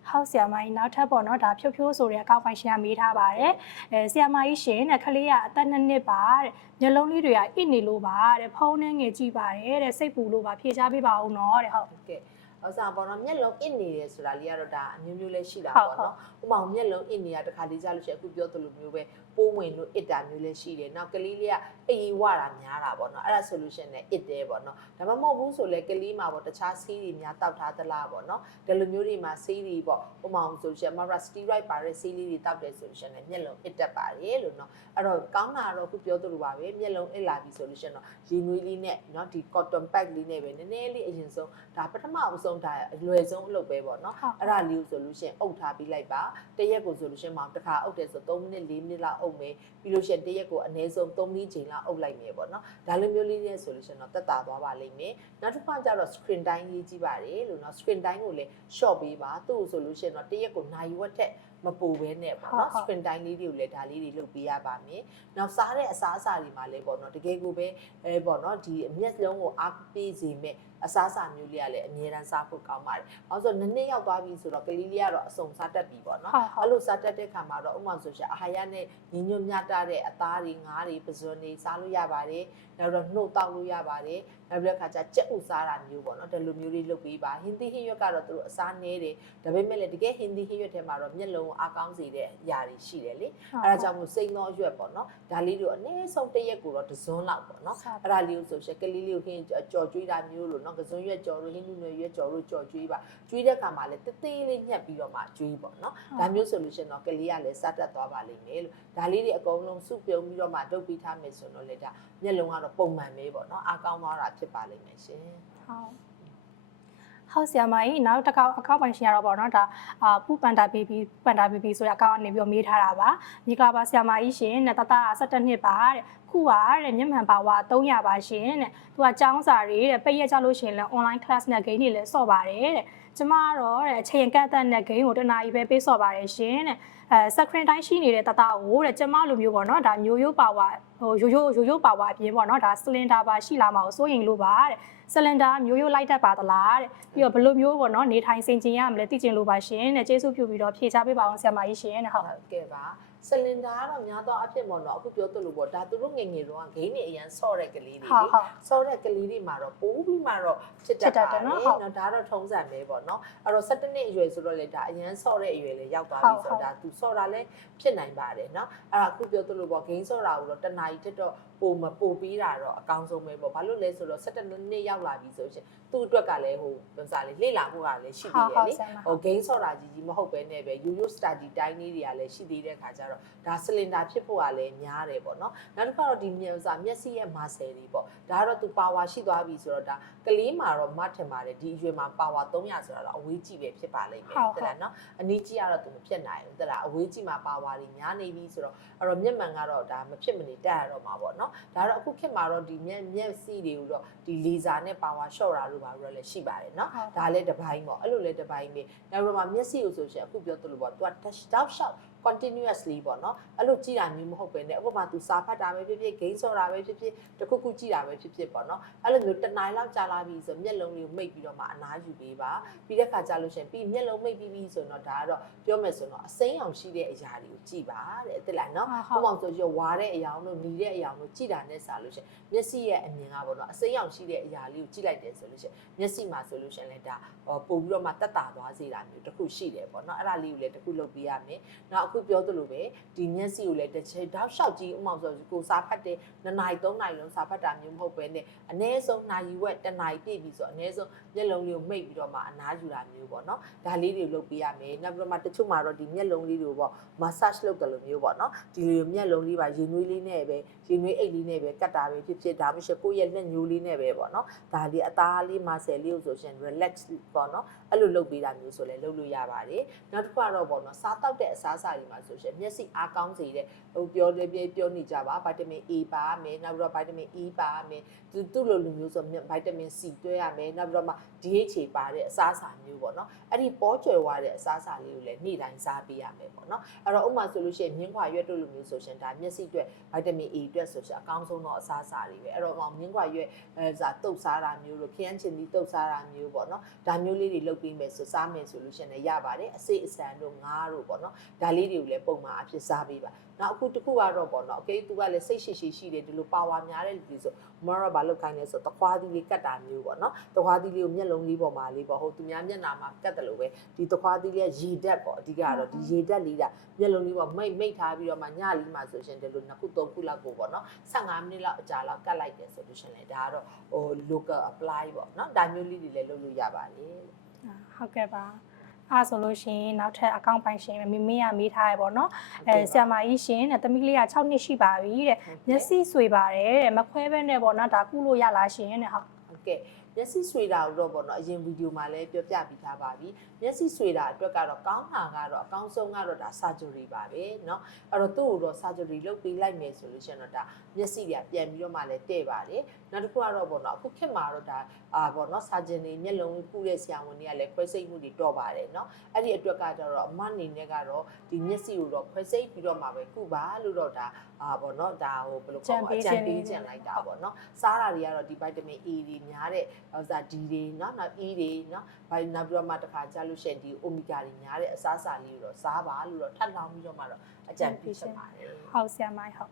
ဟောက်ဆီယမကြီးနောက်ထပ်ပေါ့နော်ဒါဖြိုးဖြိုးဆိုတဲ့အကောင့်ပိုင်ရှင်ကမေးထားပါတယ်အဲဆီယမကြီးရှင်တဲ့ခလေးကအသက်နှစ်နှစ်ပါတဲ့မျက်လုံးလေးတွေကအိနေလို့ပါတဲ့ဖုံးနှင်းငယ်ကြည့်ပါတယ်တဲ့စိတ်ပူလို့ပါဖြေချပေးပါဦးနော်တဲ့ဟုတ်ဟုတ်ကဲ့ဥစားပေါ့နော်မျက်လုံးအစ်နေတယ်ဆိုတာလေးကတော့ဒါအမျိုးမျိုးလေးရှိတာဟုတ်ပေါ့နော်ဥပမာမျက်လုံးအစ်နေတာတစ်ခါလေးကြားလို့ရှိရင်အခုပြောသလိုမျိုးပဲပိုးဝင်လို့အစ်တာမျိုးလေးရှိတယ်နောက်ကလေးလေးကအေးဝတာများတာပေါ့နော်အဲ့ဒါဆိုလို့ရှိရင်လည်းအစ်တယ်ပေါ့နော်ဒါမှမဟုတ်ဘူးဆိုလဲကလေးမှာပေါ့တခြားဆေးတွေများတောက်ထားသလားပေါ့နော်ဒီလိုမျိုးတွေမှာဆေးတွေပေါ့ဥပမာဆိုလို့ရှိရင်မရစတီရိုက်ပါတဲ့ဆေးလေးတွေတောက်တယ်ဆိုလို့ရှိရင်လည်းမျက်လုံးအစ်တတ်ပါတယ်လို့နော်အဲ့တော့ကောင်းတာတော့အခုပြောသလိုပါပဲမျက်လုံးအစ်လာပြီဆိုလို့ရှိရင်တော့ရေနွေးလေးနဲ့နော်ဒီ cotton pad လေးနဲ့ပဲနည်းနည်းလေးအရင်ဆုံးဒါပထမအဆုံးဒါအလွယ်ဆုံးအလုပ်ပဲပေါ့နော်ဟုတ်အဲ့ဒါလေးကိုဆိုလို့ရှိရင်အုပ်ထားပြီးလိုက်ပါတရက်ကိုဆိုလို့ရှိရင်မောင်တစ်ခါအုပ်တယ်ဆို3မိနစ်4မိနစ်လောက်အုပ်မယ်ပြီးလို့ရှိရင်တရက်ကိုအနည်းဆုံး3မိနစ်ချိန်လောက်အုပ်လိုက်မယ်ပေါ့နော်ဒါလိုမျိုးလေးနဲ့ဆိုလို့ရှိရင်တော့တက်တာသွားပါလိမ့်မယ်နောက်တစ်ခါကျတော့ screen time ရေးကြည့်ပါတယ်လို့နော် screen time ကိုလည်း short ပေးပါသူ့ကိုဆိုလို့ရှိရင်တော့တရက်ကိုနိုင်ဝက်ထက်မပူဘဲနဲ့ပေါ့နော်ဟုတ်ဟုတ် screen time လေးတွေကိုလည်းဒါလေးတွေလုပ်ပေးရပါမယ်နောက်စားတဲ့အစားအစာတွေမှာလည်းပေါ့နော်တကယ်ကိုပဲအဲပေါ့နော်ဒီအမျက်လုံးကိုအားပေးစေမဲ့ အစားအစာမျိုးလေးကလည်းအမြဲတမ်းစားဖို့ကောင်းပါတယ်။ဘာလို့ဆိုတော့နည်းနည်းရောက်သွားပြီဆိုတော့ကလေးလေးကတော့အစုံစားတတ်ပြီပေါ့နော်ဟုတ်။ဟုတ်အဲ့လိုစားတတ်တဲ့ခါမှာတော့ဥပမာဆိုရှင်အာဟာရနဲ့ညီညွတ်မျှတတဲ့အသားတွေငါးတွေပဇွန်တွေစားလို့ရပါတယ်။နောက်တော့နှုတ်တောက်လို့ရပါတယ်။နောက်ပြီးတော့ခါကျကြက်ဥစားတာမျိုးပေါ့နော်။ဒီလိုမျိုးလေးလုပ်ပေးပါ။ဟင်းသီးဟင်းရွက်ကတော့သူတို့အစားနည်းတယ်။ဒါပေမဲ့လည်းတကယ်ဟင်းသီးဟင်းရွက်ထဲမှာတော့မျက်လုံးကိုအားကောင်းစေတဲ့အရာတွေရှိတယ်လေ။အဲ့ဒါကြောင့်မို့စိတ်သောရွက်ပေါ့နော်။ဒါလေးတို့အနည်းဆုံးတစ်ရက်ကိုတော့တစ်စွန်းလောက်ပေါ့နော်။အဲ့ဒါလေးကိုဆိုရှင်ကလေးလေးကိုခင်းကြော်ကျွေးတာမျိုးလို့နော်ကစွန်းရွက်ကြော်လို့ဟင်းနုနယ်ရွက်ကြော်လို့ကြော်ကျွေးပါကျွေးတဲ့ခါမှာလည်းတသေးလေးညှက်ပြီးတော့မှကျွေးပေါ့နော်ဒါမျိုးဆိုလို့ရှင်တော့ကလေးကလည်းစားတတ်သွားပါလိမ့်မယ်လို့ဒါလေးတွေအကုန်လုံးစုပြုံပြီးတော့မှတုပ်ပြီးထားမယ်ဆိုတော့လေဒါမျက်လုံးကတော့ပုံမှန်ပဲပေါ့နော်အားကောင်းသွားတာဖြစ်ပါလိမ့်မယ်ရှင်ဟုတ်ဟောက်ဆီယမကြီးနောက်တစ်ခေါက်အကောင့်ပိုင်ရှင်ရတော့ပေါ့နော်ဒါအာပူပန်တာဘေဘီပန်တာဘေဘီဆိုတဲ့အကောင့်ကနေပြီးတော့မေးထားတာပါမြေကလာပါဆီယမကြီးရှင်တဲ့တတ17နှစ်ပါတဲ့ ခုပါတဲ့မျက်မှန်ပါဝါ300ပါရှင်တဲ့သူကចောင်းစာတွေတဲ့ပိတ်ရက်ကြလို့ရှရင်လဲ online class နဲ့ game တွေလည်းစော့ပါတယ်တဲ့ကျမကတော့တဲ့အချိန်ကန့်သက်တဲ့ game ကိုတစ်နာရီပဲပေးစော့ပါတယ်ရှင်တဲ့အဲ screen time ရှိနေတဲ့တတကိုတဲ့ကျမလိုမျိုးပေါ့နော်ဒါမျိုးရိုးပါဝါဟိုရိုးရိုးရိုးရိုးပါဝါအပြင်ပေါ့နော်ဒါ cylinder ပါရှိလာမှာကိုစိုးရင်လို့ပါတဲ့ဆလန်ဒါမျိုးရိုးလိုက်တတ်ပါသလားတဲ့ပြီးတော့ဘယ်လိုမျိုးပေါ့နော်နေထိုင်စင်ကျင်ရမလဲသိကျင်လို့ပါရှင်တဲ့ကျေးဇူးပြုပြီးတော့ဖြေချပေးပါအောင်ဆရာမကြီးရှင်တဲ့ဟုတ်ဟုတ်ကဲ့ပါ စလင်ဒါကတော့များသောအားဖြင့်ပေါ့နော်အခုပြောသလိုပေါ့ဒါသူတို့ငယ်ငယ်တော့ဂိမ်းတွေအရန်ဆော့တဲ့ကလေးတွေဟုတ်လေဟုတ်ဆော့တဲ့ကလေးတွေမှာတော့ပိုးပြီးမှတော့ဖြစ်တတ်ဖြစ်တတ်ပါတတယ်ယ်နော်နော်ဟုတ်ဒါကတော့ထုံးစံပဲပေါ့နော်အဲ့တော့17နှစ်အရွယ်ဆိုတော့လေဒါအရန်ဆော့တဲ့အရွယ်လေရောက်သွားပြီဟုတ်ဆိုတော့ဒါသူဆော့တာလည်းဖြစ်နိုင်ပါတယ်နော်အဲ့ဒါအခုပြောသလိုပေါ့ဂိမ်းဆော့တာကိုတော့တနာရီတက်တော့ ပိုမပိုပြီးတာတော့အကောင်းဆုံးပဲပေါ့ဘာလို့လဲဆိုတော့17နှစ်ရောက်လာပြီဆိုရှင်သူ့အတွက်ကလည်းဟိုပြန်စားလေလေ့လာမှုကလည်းရှိဟုသေးတ်တယ်ဟုတ်လေဆရာမဟို game ဆော့တာကြီးကြီးမဟုတ်ပဲနဲ့ပဲရိုးရိုး study တိုင်းလေးတွေကလည်းရှိသေးတဲ့ခါကျတော့ဒါ cylinder ဖြစ်ဖို့ကလည်းများတယ်ပေါ့နော်နောက်တစ်ခါတော့ဒီမျက်စာမျက်စိရဲ့ muscle တွေပေါ့ဒါကတော့သူ power ရှိသွားပြီဆိုတော့ဒါကလေးမှာတော့မတ်ထင်ပါတယ်ဒီအရွယ်မှာ power 300ဆိုတာတော့အဝေးကြီးပဲဖြစ်ပါလိမ့်မယ်ဟုတ်တဲ့လားနော်အနည်းကြီးကတော့သူမဖြစ်နိုင်ဘူးတဲ့လားအဝေးကြီးမှာ power တွေများနေပြီဆိုတော့အဲ့တော့မျက်မှန်ကတော့ဒါမဖြစ်မနေတက်ရတော့မှာပေါ့နော်ဒါတော့အခုခေတ်မှာတော့ဒီမျက်မျက်စိတွေကိုတော့ဒီ laser နဲ့ power shot တာလို့ပါလို့လည်းရှိပါတယ်နော်ဟုတ်ဒါလည်းတစ်ပိုင်းပေါ့အဲ့လိုလည်းတစ်ပိုင်းပဲနောက်ပြီးတော့မှမျက်စိကိုဆိုရှင်အခုပြောသလိုပေါ့သူက touch down shot continuously ပေါ့နော်အဲ့လိုကြည့်တာမျိုးမဟုတ်ပဲねဥပမာသူစာဖတ်တာပဲဖြစ်ဖြစ် game ဆော့တာပဲဖြစ်ဖြစ်တစ်ခုခုကြည့်တာပဲဖြစ်ဖြစ်ပေါ့နော်အဲ့လိုမျိုးတစ်နိုင်လောက်ကြာလာပြီဆိုမျက်လုံးလေးကိုမိတ်ပြီးတော့မှအနားယူပေးပါပြီးတဲ့ခါကြာလို့ရှင်ပြီးမျက်လုံးမိတ်ပြီးပြီဆိုတော့ဒါကတော့ပြောမယ်ဆိုတော့အစိမ်းအောင်ရှိတဲ့အရာတွေကိုကြည့်ပါတဲ့တဲ့လားနော်ဟုတ်ဥပမာဆိုရဝါတဲ့အရာတို့နီတဲ့အရာတို့ကြည့်တာနဲ့စာလို့ရှင်မျက်စိရဲ့အမြင်ကပေါ့နော်အစိမ်းအောင်ရှိတဲ့အရာလေးကိုကြည့်လိုက်တယ်ဆိုလို့ရှင်မျက်စိမှာဆိုလို့ရှင်လည်းဒါဟောပို့ပြီးတော့မှတက်တာသွားစေတာမျိုးတစ်ခုရှိတယ်ပေါ့နော်အဲ့ဒါလေးကိုလည်းတစ်ခုလုပ်ပေးရမယ်နောက်အခုပြောသလိုပဲဒီမျက်စိကိုလည်းတစ်ချက်တောက်လျှောက်ကြည့်ဥမောင်ဆိုကိုစားဖတ်တဲ့နှစ်နာရီသုံးနာရီလုံးစားဖတ်တာမျိုးမဟုတ်ပဲနဲ့အနည်းဆုံးနာရီဝက်တစ်နာရီပြည့်ပြီဆိုအနည်းဆုံးမျက်လုံးလေးကိုမိတ်ပြီးတော့မှအနားယူတာမျိုးပေါ့နော်ဒါလေးတွေလုပ်ပေးရမယ်နောက်ပြီးတော့မှတချို့မှာတော့ဒီမျက်လုံးလေးတွေကိုပေါ့ massage လုပ်တယ်လို့မျိုးပေါ့နော်ဒီလိုမျက်လုံးလေးပါရင်နွေးလေးနဲ့ပဲရင်နွေးအိတ်လေးနဲ့ပဲကတ်တာပဲဖြစ်ဖြစ်ဒါမှမဟုတ်ကိုယ့်ရဲ့လက်ညိုးလေးနဲ့ပဲပေါ့နော်ဒါလေးအသားလေး muscle လေးကိုဆိုရှင် relax ပေါ့နော်အဲ့လိုလုပ်ပေးတာမျိုးဆိုလည်းလုပ်လို့ရပါတယ်နောက်တစ်ခါတော့ပေါ့နော်စားတောက်တဲ့အစားအစာတွေမှာဆိုရှင်မျက်စိအားကောင်းစေတဲ့ဟိုပြောတယ်ပြောပြောနေကြပါဗီတာမင် A ပါရမယ်နောက်ပြီးတော့ဗီတာမင် E ပါရမယ်သူသူ့လိုလူမျိုးဆိုဗီတာမင် C တွဲရမယ်နောက်ပြီးတော့မှ DHA ပါတဲ့အစားအစာမျိုးပေါ့နော်အဲ့ဒီပေါ်ကျွယ်ဝတဲ့အစားအစာလေးကိုလည်းနေ့တိုင်းစားပေးရမယ်ပေါ့နော်အဲ့တော့ဥပမာဆိုလို့ရှိရင်မြင်းခွာရွက်တို့လိုမျိုးဆိုရှင်ဒါမျက်စိအတွက်ဗီတာမင် A အတွက်ဆိုရှင်အကောင်းဆုံးသောအစားအစာတွေပဲအဲ့တော့ဥပမာမြင်းခွာရွက်အဲဇာတုတ်စားတာမျိုးတို့ခရမ်းချင်ပြီးတုတ်စားတာမျိုးပေါ့နော်ဒါမျိုးလေးတွေလုပ်ပေးမယ်ဆိုစားမယ်ဆိုလို့ရှင်လည်းရပါတယ်အစိတ်အစံတို့ငါးတို့ပေါ့နော်ဒါလေးတွေကိုလည်းပုံမှန်အဖြစ်စားပေးပါ နောက်အခုတစ်ခုကတော့ပေါ့နော် okay သူကလည်းစိတ်ရှိရှိရှိတယ်ဒီလိုပါဝါများတဲ့လူတွေဆိုမရဘာလုပ်ခိုင်းလဲဆိုတခွားသီးလေးကတ်တာမျိုးပေါ့နော်တခွားသီးလေးကိုမျက်လုံးလေးပေါ်မှာလေးပေါ့ဟုတ်သူများမျက်နှာမှာကတ်တယ်လို့ပဲဒီတခွားသီးလေးကရေဓာတ်ပေါ့အဓိကကတော့ဒီရေဓာတ်လေးကမျက်လုံးလေးပေါ်မိတ်မိတ်ထားပြီးတော့မှညလေးမှဆိုရှင်ဒီလိုနှစ်ခုသုံးခုလောက်ကိုပေါ့နော်15မိနစ်လောက်အကြာလောက်ကတ်လိုက်တယ်ဆိုလို့ရှင်လေဒါကတော့ဟို local apply ပေါ့နော်ဒါမျိုးလေးတွေလည်းလုပ်လို့ရပါတယ်ဟုတ်ကဲ့ပါ အားဆိုလို့ရှိရင်နောက်ထပ်အကောင့်ပိုင်ရှင်မိမိကမေးထားရပေါ့နော်အဲဆရာမကြီးရှင်တဲ့သမီးလေးက6နှစ်ရှိပါပြီတဲ့မျက်စိဆွေပါတယ်တဲ့မခွဲဘဲနဲ့ပေါ့နော်ဒါကုလို့ရလားရှင်တဲ့ဟုတ်ဟုတ်ကဲ့မျက်စိဆွေတာကိုတော့ပေါ့နော်အရင်ဗီဒီယိုမှာလည်းပြောပြပြီးသားပါပြီ မျက်စိဆွေတာအတွက်ကတော့ကောင်းတာကတော့အကောင်းဆုံးကတော့ဒါ surgery ပါပဲเนาะအဲ့တော့သူ့ကိုတော့ surgery လုပ်ပေးလိုက်မယ်ဆိုလို့ရှိရင်တော့ဒါမျက်စိတွေကပြန်ပြီးတော့မှလည်းတဲ့ပါတယ်နောက်တစ်ခုကတော့ပေါ့နော်အခုခေတ်မှာတော့ဒါအာပေါ့နော် surgeon တွေမျက်လုံးကုတဲ့ဆရာဝန်တွေကလည်းခွဲစိတ်မှုတွေတော့ပါတယ်เนาะအဲ့ဒီအတွက်ကတော့အမအနေနဲ့ကတော့ဒီမျက်စိကိုတော့ခွဲစိတ်ပြီးတော့မှပဲကုပါလို့တော့ဒါအာပေါ့နော်ဒါဟိုဘယ်လိုခေါ်မလဲအကြံပေးခြင်းလိုက်တာပေါ့နော်စားတာတွေကတော့ဒီ vitamin A တွေများတဲ့ဟိုစား D တွေเนาะနောက် E တွေเนาะဘာနောက်ပြီးတော့မှတစ်ခါကြာလို့ ို့ရှိရင်ဒီ omega တွေများတဲ့အစားအစာလေးကိုတော့စားပါလို့တော့ထပ်လောင်းပြီးတော့မှတော့အကြံပေးချင်ပါတယ်ဟုတ်ဆရာမကြီးဟုတ်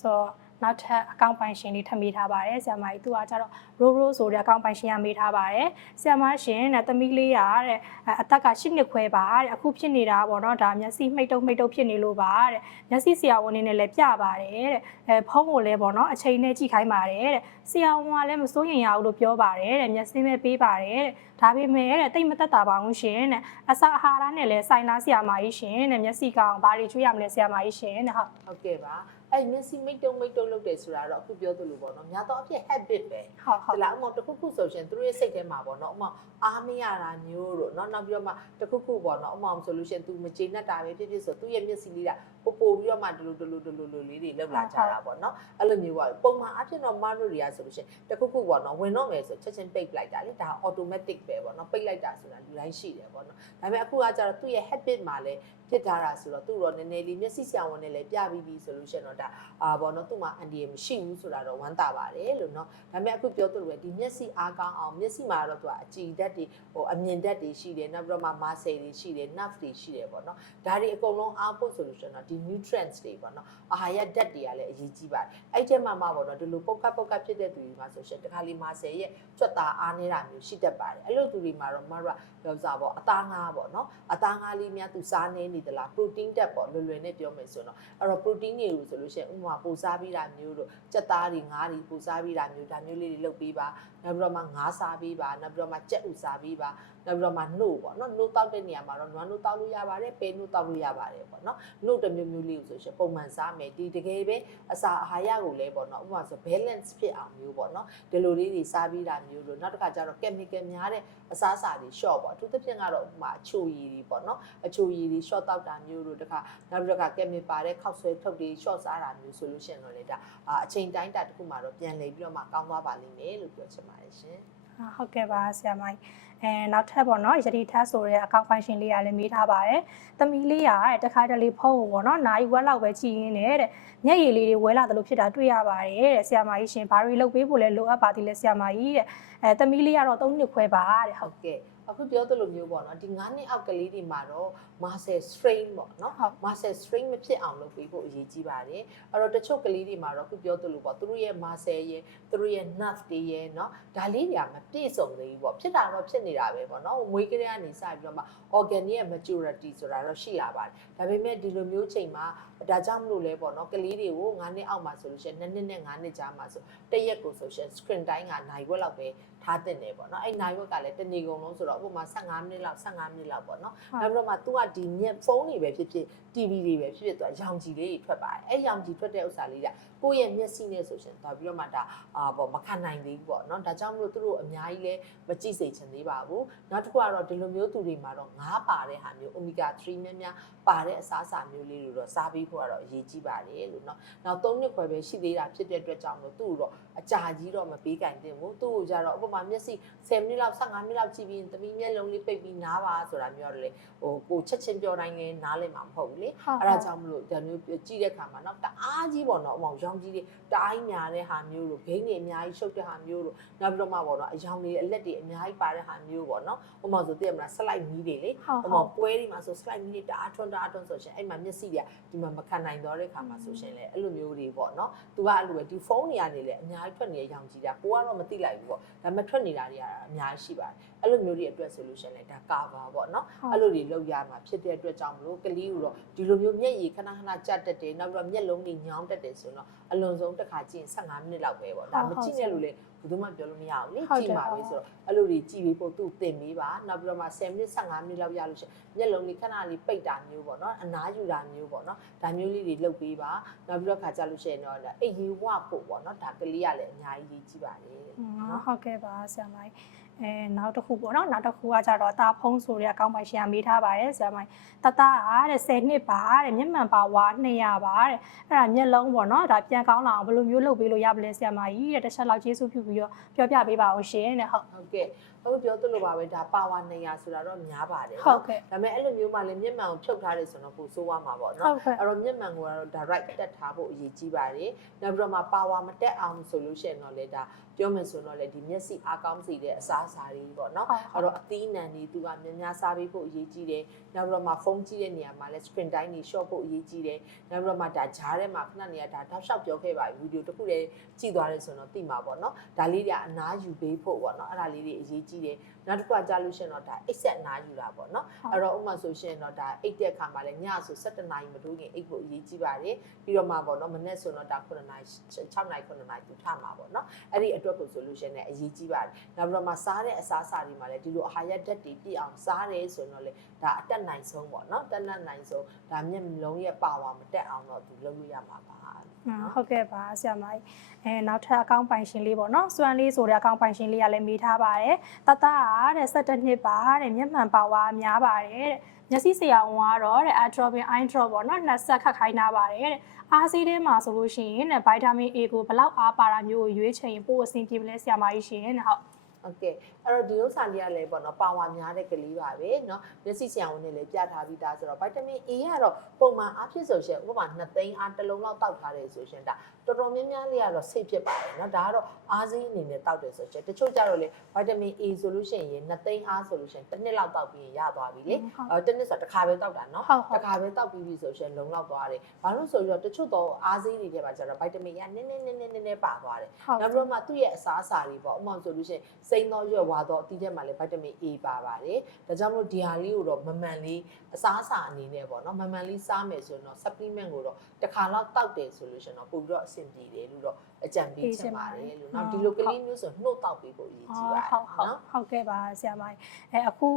ဆိုတော့နောက်ထပ်အကောင့်ပိုင်ရှင်လေးထပ်မေးထားပါတယ်ဆရာမကြီးသူကကျတော့ row row ဆိုတဲ့အကောင့်ပိုင်ရှင်ကမေးထားပါတယ်ဆရာမရှင်တဲ့သမီးလေးရတဲ့အသက်က၈နှစ်ခွဲပါတဲ့အခုဖြစ်နေတာပေါ့နော်ဒါမျက်စိမှိတ်တုံမှိတ်တုံဖြစ်နေလို့ပါတဲ့မျက်စိဆရာဝန်နေနဲ့လည်းပြပါတယ်တဲ့အဲဖုန်းကိုလည်းပေါ့နော်အချိန်နဲ့ကြည့်ခိုင်းပါတယ်တဲ့ဆရာဝန်ကလည်းမစိုးရင်ရဘူးလို့ပြောပါတယ်တဲ့မျက်စိမဲ့ပေးပါတယ်တဲ့ဒါပေမဲ့တဲ့တိတ်မသက်တာပါဘူးရှင်တဲ့အစာအာဟာရနဲ့လည်းဆိုင်လားဆရာမကြီးရှင်တဲ့မျက်စိကောင်ဘာတွေကျွေးရမလဲဆရာမကြီးရှင်တဲ့ဟုတ်ဟုတ်ကဲ့ပါ အဲ့မျက်စိမိတ်တုံမိတ်တုံလုပ်တယ်ဆိုတာတော့အခုပြောသလိုပေါ့နော်များသောအဖြစ် habit ပဲဟုတ်ဟုတ်လားဥမတခုခုဆိုရှင်သူတို့ရဲ့စိတ်ထဲမှာပေါ့နော်ဥမအားမရတာမျိုးတို့နော်နောက်ပြီးတော့မှတခုခုပေါ့နော်ဥမဆိုလို့ရှင် तू မကျေနပ်တာပဲဖြစ်ဖြစ်ဆိုသူ့ရဲ့မျက်စိလေးကပို့ပို့ပြီးတော့မှဒလိုဒလိုဒလိုဒလိုလေးတွေလောက်လာကြတာပေါ့နော်အဲ့လိုမျိုးပေါ့ပုံမှန်အဖြစ်တော့မတို့တွေကဆိုလို့ရှင်တစ်ခုခုပေါ့နော်ဝင်တော့မယ်ဆိုချက်ချင်းပိတ်လိုက်တာလေဒါ automatic ပဲပေါ့နော်ပိတ်လိုက်တာဆိုတာလူတိုင်းရှိတယ်ပေါ့နော်ဒါပေမဲ့အခုကကျတော့သူ့ရဲ့ habit မှာလည်းဖြစ်ထားတာဆိုတော့သူ့တော့နည်းနည်းလေးမျက်စိဆရာဝန်နဲ့လည်းပြပြီးပြီဆိုလို့ရှင်တော့ဒါအာပေါ့နော်သူ့မှာအန်ဒီရမရှိဘူးဆိုတာတော့ဝမ်းသာပါတယ်လို့နော်ဒါပေမဲ့အခုပြောသလိုပဲဒီမျက်စိအားကောင်းအောင်မျက်စိမှာတော့သူကအကြည်ဓာတ်တွေဟိုအမြင်ဓာတ်တွေရှိတယ်နောက်ပြီးတော့မှမာဆယ်တွေရှိတယ် nerve တွေရှိတယ်ပေါ့နော်ဒါတွေအကုန်လုံးအားဖို့ဆိုလို့ရှင်တော့ဒီ nutrients တွေပေါ့နော်အာဟာရဓာတ်တွေကလည်းအရေးကြီးပါတယ်အဲ့ဒီမှာမှပေါ့နော်ဒီလိုပုတ်ကတ်ပုတ်ကတ်ဖြစ်တဲ့သူတွေမှာဆိုရှင်တခါလေးမာဆယ်ရဲ့ကြွက်သားအားနေတာမျိုးရှိတတ်ပါတယ်အဲ့လိုသူတွေမှာတော့မတို့ကပြောစားပေါ့အသားငါးပေါ့နော်အသားငါးလေးများသူစားနေနေသလား protein ဓာတ်ပေါ့လွယ်လွယ်နဲ့ပြောမယ်ဆိုတော့အဲ့တော့ protein တွေကိုဆိုလို့ရှိရင်ဥပမာပိုစားပြီးတာမျိုးတို့ကြက်သားတွေငါးတွေပိုစားပြီးတာမျိုးဒါမျိုးလေးတွေလုပ်ပေးပါနောက်ပြီးတော့မှငါးစားပေးပါနောက်ပြီးတော့မှကြက်ဥစားပေးပါနောက်ပြီးတော့မှနှုတ်ပေါ့နော်နှုတ်တောက်တဲ့နေရာမှာတော့နွားနှုတ်တောက်လို့ရပါတယ်ပဲနှုတ်တောက်လို့ရပါတယ်ပေါ့နော်နှုတ်တစ်မျိုးမျိုးလေးကိုဆိုရှင်ပုံမှန်စားမယ်ဒီတကယ်ပဲအစာအာဟာရကိုလည်းပေါ့နော်ဥပမာဆို balance ဖြစ်အောင်မျိုးပေါ့နော်ဒီလိုလေးတွေစားပြီးတာမျိုးတို့နောက်တစ်ခါကျတော့ chemical များတဲ့အစားအစာတွေ short ပေါ့အထူးသဖြင့်ကတော့ဥပမာအချိုရည်တွေပေါ့နော်အချိုရည်တွေ short တောက်တာမျိုးတို့တခါနောက်ပြီးတော့ chemical ပါတဲ့ခောက်ဆွဲထုတ်တွေ short စားတာမျိုးဆိုလို့ရှိရင်တော့လေဒါအချိန်တိုင်းတာတစ်ခုမှတော့ပြန်လည်ပြီးတော့မှကောင်းသွားပါလိမ့်မယ်လို့ပြောချင်ပါတယ်ရှင်အာဟုတ်ကဲ့ပါဆရာမကြီး အဲနောက်ထပ်ပေါ့နော်ယတိထက်ဆိုတဲ့အကောင့်ဖိုင်ရှင်လေးကလည်းမေးထားပါတယ်။သမီးလေးကတဲ့တခါတလေဖုန်းကိုပေါ့နော်နိုင်ဝက်လောက်ပဲကြည်ရင်းနဲ့တဲ့မျက်ရည်လေးတွေဝဲလာတယ်လို့ဖြစ်တာတွေ့ရပါတယ်တဲ့ဆရာမကြီးရှင်ဘာတွေလုပ်ပေးဖို့လဲလိုအပ်ပါသေးလဲဆရာမကြီးတဲ့အဲသမီးလေးကတော့၃နှစ်ခွဲပါတဲ့ဟုတ်ဟုတ်ကဲ့ အခုပြောသလိုမျိုးပေါ့နော်ဒီ9နှစ်အောက်ကလေးတွေမှာတော့ muscle strain ပေါ့နော် muscle strain မဖြစ်အောင်လုပ်ပေးဖို့အရေးကြီးပါတယ်အဲ့တော့တချို့ကလေးတွေမှာတော့အခုပြောသလိုပေါ့သူတို့ရဲ့ muscle ရဲ့သူတို့ရဲ့ nerve တွေရဲ့နော်ဒါလေးတွေကမပြည့်စုံသေးဘူးပေါ့ဖြစ်တာတော့ဖြစ်နေတာပဲပေါ့နော်မွေးကလေးကနေစပြီးတော့မှ organ ရဲ့ maturity ဆိုတာတော့ရှိလာပါတယ်ဒါပေမဲ့ဒီလိုမျိုးချိန်မှာ ဒါကြောင့်မလို့လဲပေါ့နော်ကလေးတွေကို9နှစ်အောက်မှာဆိုလို့ရှိရင်2နှစ်နဲ့9နှစ်ကြားမှာဆိုတရက်ကိုဆိုရှင် screen time ကနိုင်ဝက်လောက်ပဲထားတင်တယ်ပေါ့နော်အဲ့နိုင်ဝက်ကလည်းတနေ့ကုန်လုံးဆိုတော့ဥပမာ15မိနစ်လောက်15မိနစ်လောက်ပေါ့နော်နောက်ပြီးတော့မှ तू ကဒီညက်ဖုန်းတွေပဲဖြစ်ဖြစ် TV တွေပဲဖြစ်ဖြစ် तू ကရောင်ခြည်လေးတွေထွက်ပါတယ်အဲ့ရောင်ခြည်ထွက်တဲ့ဥစ္စာလေးကကိုယ့်ရဲ့မျက်စိနဲ့ဆိုရှင်သွားပြီးတော့မှဒါအာပေါ့မခံနိုင်သေးဘူးပေါ့နော်ဒါကြောင့်မလို့သူတို့အများကြီးလဲမကြည့်စေချင်သေးပါဘူးနောက်တစ်ခုကတော့ဒီလိုမျိုးသူတွေမှာတော့ငါးပါတဲ့ဟာမျိုး omega 3များများပါတဲ့အစားအစာမျိုးလေးတွေတော့စားပေးဖို့ကတော့အရေးကြီးပါတယ်လို့နော်နောက်၃နှစ်ခွဲပဲရှိသေးတာဖြစ်တဲ့အတွက်ကြောင့်မလို့သူ့ကိုတော့အကြာကြီးတော့မပေးကင်သင့်ဘူးသူ့ကိုကြတော့ဥပမာမျက်စိ10မိနစ်လောက်15မိနစ်လောက်ကြည့်ပြီးရင်သမီးမျက်လုံးလေးပိတ်ပြီးနားပါဆိုတာမျိုးတော့လေဟိုကိုချက်ချင်းပြောတိုင်းလဲနားလည်မှာမဟုတ်ဘူးလေဟုတ်အဲ့ဒါကြောင့်မလို့ဒါမျိုးကြည့်တဲ့ခါမှာတော့တအားကြီးပေါ့နော်အမောင်ရောင်ကြီးတွေတအားကြီးညာတဲ့ဟာမျိုးလို့ဂိမ်းတွေအများကြီးရှုပ်တဲ့ဟာမျိုးလို့နောက်ပြီးတော့မှပေါ့နော်အယောင်တွေအလက်တွေအများကြီးပါတဲ့ဟာမျိုးပေါ့နော်ဟိုမှာဆိုသိရမလား slide မီးတွေလေဟုတ်ဟိုဟုမှာတ်ပွဲတွေမှာဆို slide မီးတွေတအားထွန်းတအားထွန်းဆိုရှင်အဲ့မှာမျက်စိတွေကဒီမှာမခံနိုင်တော့တဲ့ခါမှာဆိုရှင်လေအဲ့လိုမျိုးတွေပေါ့နော်သူကအဲ့လိုပဲဒီဖုန်းတွေကနေလေအများကြီးထွက်နေတဲ့ရောင်ကြီးတာကိုကတော့မသိလိုက်ဘူးပေါ့ဒါပေမဲ့ထွက်နေတာတွေကအများကြီးရှိပါတယ်အဲ့လိုမျိုးတွေအတွက်ဆိုလို့ရှင်လေဒါ cover ပေါ့နော်အဲ့လိုတွေလောက်ရမှာဖြစ်တဲ့အတွက်ကြောင့်မလို့ကလေးကိုတော့ဒီလိုမျိုးမျက်ရည်ခဏခဏကြက်တက်တယ်နောက်ပြီးတော့မျက်လုံးတွေညောင်းတက်တယ်ဆိုတော့အလွန်ဆုံးတစ်ခါကြည့်ရင်15မိနစ်လောက်ပဲပေါ့ဒါမကြည့်တဲ့လူလေဘယ်သူမှပြောလို့မရဘူးလေကြည့်ပါပြီဆိုတော့အဲ့လိုတွေကြည့်ပြီးပို့သူ့တင်ပေးပါနောက်ပြီးတော့မှ10မိနစ်15မိနစ်လောက်ရလို့ရှိရင်မျက်လုံးလေးခဏလေးပိတ်တာမျိုးပေါ့နော်အနားယူတာမျိုးပေါ့နော်ဒါမျိုးလေးတွေလုပ်ပေးပါနောက်ပြီးတော့ခါကြလို့ရှိရင်တော့အိတ်ကြီးဝဖို့ပေါ့နော်ဒါကလေးကလည်းအများကြီးရေးကြည့်ပါလေနော်ဟုတ်ကဲ့ပါဆရာမကြီးအဲနောက်တစ်ခုပေါ့နော်နောက်တစ်ခုကကြတော့တာဖုံးဆိုတဲ့အကောင့်ပိုင်ရှင်ကမေးထားပါတယ်ဆရာမကြီးတတအားတဲ့10နှစ်ပါတဲ့မျက်မှန်ပါဝါ200ပါတဲ့အဲ့ဒါမျက်လုံးပေါ့နော်ဒါပြန်ကောင်းလာအောင်ဘယ်လိုမျိုးလုပ်ပေးလို့ရပါလဲဆရာမကြီးတဲ့တစ်ချက်လောက်ကျေးဇူးပြုပြီးတော့ပြောပြပေးပါအောင်ရှင်တဲ့ဟုတ်ဟုတ်ကဲ့အခုပြောသလိုပါပဲဒါပါဝါ200ဆိုတာတော့များပါတယ်ဟုနော်တ်ကဲ့ဒါပေမဲ့အဲ့လိုမျိုးမှလည်းမျက်မှန်ကိုဖြုတ်ထားတယ်ဆိုတော့ကိုစိုးရမှာပေါ့ဟုနော်တ်ကဲ့အဲ့တော့မျက်မှန်ကိုကတော့ direct တက်ထားဖို့အရေးကြီးပါတယ်နောက်ပြီးတော့မှ power မတက်အောင်ဆိုလို့ရှိရင်တော့လေဒါပြောမယ်ဆိုတော့လေဒီမျက်စိအားကောင်းစေတဲ့အစားအစာတွေပေါ့နော်ဟုတ်အဲ့တော့အသီးအနှံတွေသူကများများစားပေးဖို့အရေးကြီးတယ်နောက်ပြီးတော့မှဖုန်းကြည့်တဲ့နေရာမှာလည်း screen time တွေ short ဖို့အရေးကြီးတယ်နောက်ပြီးတော့မှဒါဂျားထဲမှာခဏနေရဒါတောက်လျှောက်ပြောခဲ့ပါဗီဒီယိုတစ်ခုတည်းကြည့်သွားတယ်ဆိုတော့သိမှာပေါ့နော်ဒါလေးတွေကအနားယူပေးဖို့ပေါ့နော်အဲ့ဒါလေးတွေအရေးကြီးတယ်နောက်တစ်ခုကကြားလို့ရှိရင်တော့ဒါအိတ်ဆက်အနားယူတာပေါ့နော်အဲ့တော့ဥပမာဆိုရှင်တော့ဒါအိတ်တဲ့အခါမှာလည်းညဆို7နာရီမတိုးခင်အိတ်ဖို့အရေးကြီးပါတယ်ပြီးတော့မှပေါ့နော်မနေ့ဆိုတော့ဒါ9နာရီ6နာရီ9နာရီသူထမှာပေါ့နော်အဲ့ဒီအတွက်ကိုဆိုလို့ရှင်လည်းအရေးကြီးပါတယ်နောက်ပြီးတော့မှစားတဲ့အစားအစာတွေမှာလည်းဒီလိုအာဟာရဓာတ်တွေပြည့်အောင်စားတယ်ဆိုရင်တော့လေဒါအတက်နိုင်ဆုံးပေါ့နော်တက်နိုင်နိုင်ဆုံးဒါမျက်လုံးရဲ့ပါဝါမတက်အောင်တော့သူလုပ်လို့ရမှာပါ ဟုတ်ဟုတ်ကဲ့ပါဆရာမကြီးအဲနောက်ထပ်အကောင့်ပိုင်ရှင်လေးပေါ့နော်စွမ်းလေးဆိုတဲ့အကောင့်ပိုင်ရှင်လေးကလည်းမေးထားပါတယ်တတအားတဲ့17နှစ်ပါတဲ့မျက်မှန်ပါဝါများပါတယ်တဲ့မျက်စိဆရာဝန်ကတော့တဲ့ atropine eye drop ပေါ့နော်နှစ်ဆက်ခတ်ခိုင်းထားပါတယ်တဲ့အားစီးထဲမှာဆိုလို့ရှိရင်တဲ့ဗိုက်တာမင် A ကိုဘယ်လောက်အားပါတာမျိုးကိုရွေးချယ်ရင်ပို့အဆင်ပြေမလဲဆရာမကြီးရှင်တဲ့ဟုတ် โอเค အဲ့တော့ဒီဥစ္စာလေးကလည်းပေါ့နော်ပါဝါများတဲ့ကလေးပါပဲเนาะမျက်စိဆရာဝန်နဲ့လည်းပြထားပြီးသားဆိုတော့ဗိုက်တာမင် A ကတော့ပုံမှန်အားဖြင့်ဆိုရှင်ဥပမာ2သိန်းအားတစ်လုံးလောက်တောက်ထားတယ်ဆိုရှင်ဒါတော်တော်များများလေးကတော့စိတ်ဖြစ်ပါတယ်เนาะဒါကတော့အားစိအနေနဲ့တောက်တယ်ဆိုရှင်တချို့ကြတော့လေဗိုက်တာမင် A ဆိုလို့ရှိရင်2သိန်းအားဆိုလို့ရှင်တစ်နှစ်လောက်တောက်ပြီးရင်ရသွားပြီလေအဲတစ်နှစ်ဆိုတစ်ခါပဲတောက်တာเนาะ ဟုတ်ဟုတ် တစ်ခါပဲတောက်ပြီးပြီဆိုရှင်လုံလောက်သွားတယ်ဘာလို့ဆိုတော့တချို့တော့အားစိတွေထဲမှာကျတော့ဗိုက်တာမင် A ကနည်းနည်းနည်းနည်းနည်းနည်းပါသွားတယ် ဟုတ် နောက်ပြီးတော့မှသူ့ရဲ့အစားအစာတွေပေါ့ဥပမာဆိုလို့ရှိရင်စိမ့်သောရွက် ဝါသောအသီးထဲမှာလည်းဗိုက်တာမင် A ပါပါတယ်ဒါကြောင့်မို့ဒီဟာလေးကိုတော့မမှန်လေးအစားအစာအနေနဲ့ပေါ့နော်မမှန်လေးစားမယ်ဆိုရင်တော့ supplement ကိုတော့တစ်ခါတော့တောက်တယ်ဆိုလို့ရှိရင်တော့ပို့ပြီးတော့အဆင်ပြေတယ်လို့တော့ အကြံပေးချင်ပါတယ်လို့နော်ဒီလိုကလေးမျိုးဆိုနှုတ်တောက်ပြီးဖို့အရေးကြီးပါတယ်ဟုတ်ဟုတ်နော်ဟုတ်ကဲ့ပါဆရာမကြီးအဲအခု